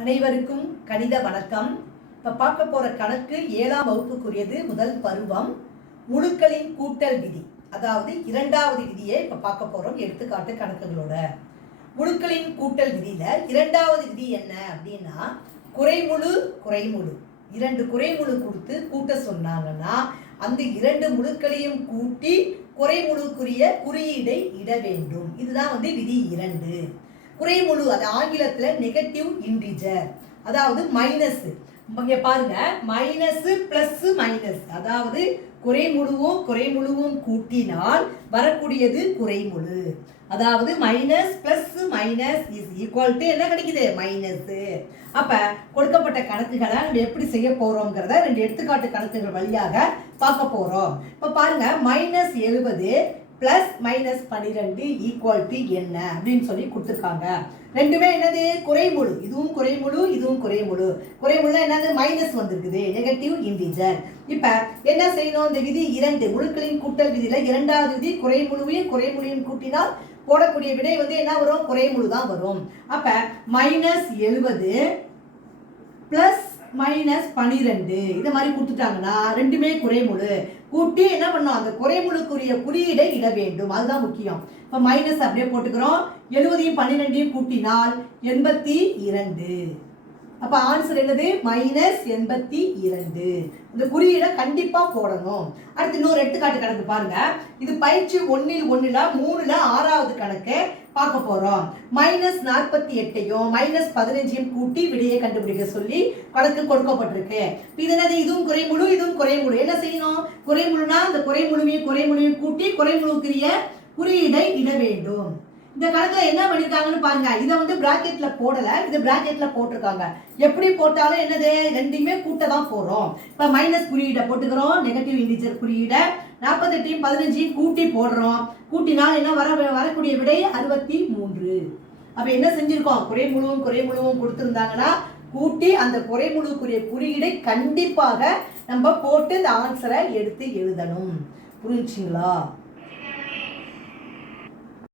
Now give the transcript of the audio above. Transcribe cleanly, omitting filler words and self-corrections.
அனைவருக்கும் கணித வணக்கம். இப்போ பார்க்க போகிற கணக்கு 7ஆம் வகுப்புக்குரியது. முதல் பருவம் முழுக்களின் கூட்டல் விதி, அதாவது இரண்டாவது விதியை இப்போ பார்க்க போகிறோம். எடுத்துக்காட்டு கணக்குகளோட முழுக்களின் கூட்டல் விதியில் இரண்டாவது விதி என்ன அப்படின்னா, குறைமுழு குறைமுழு இரண்டு குறைமுழு கொடுத்து கூட்ட சொன்னாங்கன்னா அந்த இரண்டு முழுக்களையும் கூட்டி குறைமுழுக்குரிய குறியீடை இட வேண்டும். இதுதான் விதி 2. குறைமுழு, அது ஆங்கிலத்தில் நெகட்டிவ் இன்டிஜர், அதாவது மைனஸ். இங்கே பாருங்க, மைனஸ் பிளஸ் மைனஸ், அதாவது குறைமுழுவும் கூட்டினால் வரக்கூடியது குறைமுழு. அதாவது minus plus minus is equal to என்ன கிடைக்குது? மைனஸ். அப்ப கொடுக்கப்பட்ட கணக்குகளை நம்ம எப்படி செய்ய போறோம்ங்கிறத 2 எடுத்துக்காட்டு கணக்குகள் வழியாக பார்க்க போறோம். இப்ப பாருங்க, -70 பிளஸ் -12 ஈக்குவல் டு என்ன அப்படின்னு சொல்லி கொடுத்துருக்காங்க. ரெண்டுமே என்னது? குறைமுழு. இதுவும் குறைமுழு, இதுவும் குறைமுழு. குறைமுழு என்னது? மைனஸ் வந்திருக்குது, நெகட்டிவ் இன்டிஜர். இப்ப என்ன செய்யணும்? இந்த விதி 2 முழுக்களின் கூட்டல் விதியில இரண்டாவது விதி, குறைமுழுவையும் கூட்டினால் போடக்கூடிய விடை என்ன வரும்? குறைமுழு தான் வரும். அப்ப -70 பிளஸ் -12 இந்த மாதிரி கொடுத்துட்டாங்கன்னா ரெண்டுமே குறைமுழு. கூட்டி என்ன பண்ணோம்? அந்த குறைமுழுக்குரிய குறியீடை இட வேண்டும். அதுதான் முக்கியம். இப்போ மைனஸ் அப்படியே போட்டுக்கிறோம். 70யும் 12யும் கூட்டினால் 82. அப்போ ஆன்சர் என்னது? -82. இந்த குறியீடை கண்டிப்பா போடணும். அடுத்து இன்னொரு எடுத்துக்காட்டு கணக்கு பாருங்க. இது பயிற்சி 1ல் 3ல் 6வது கணக்கு பார்க்க போறோம். -48யும் -15யும் கூட்டி விடையை கண்டுபிடிக்க சொல்லி கணக்கு கொடுக்கப்பட்டிருக்கு. இது என்னது? இதுவும் குறைமுழு, இதுவும் குறைமுழு. என்ன செய்யணும்? குறைமுழுனா அந்த குறைமுழுவையும் கூட்டி குறைமுழுக்குரிய குறியீடை இட வேண்டும். இந்த கணக்குல என்ன பண்ணிருக்காங்கன்னு பாருங்க. இதை பிராக்கெட்ல போடல, இது பிராக்கெட்ல போட்டிருக்காங்க. எப்படி போட்டாலும் என்னது? ரெண்டையுமே கூட்ட தான் போறோம். இப்ப மைனஸ் குறியீடை போட்டுக்கிறோம், நெகட்டிவ் இன்டிஜர் குறியீடை. 48யும் 15யும் கூட்டி போடுறோம். கூட்டினால் என்ன வரக்கூடிய விடை? 63. அப்ப என்ன செஞ்சிருக்கோம்? குறைமுழுவும் கொடுத்திருந்தாங்கன்னா கூட்டி அந்த குறைமுழுக்குரிய குறியீடை கண்டிப்பாக நம்ம போட்டு இந்த ஆன்சரை எடுத்து எழுதணும். புரிஞ்சுங்களா?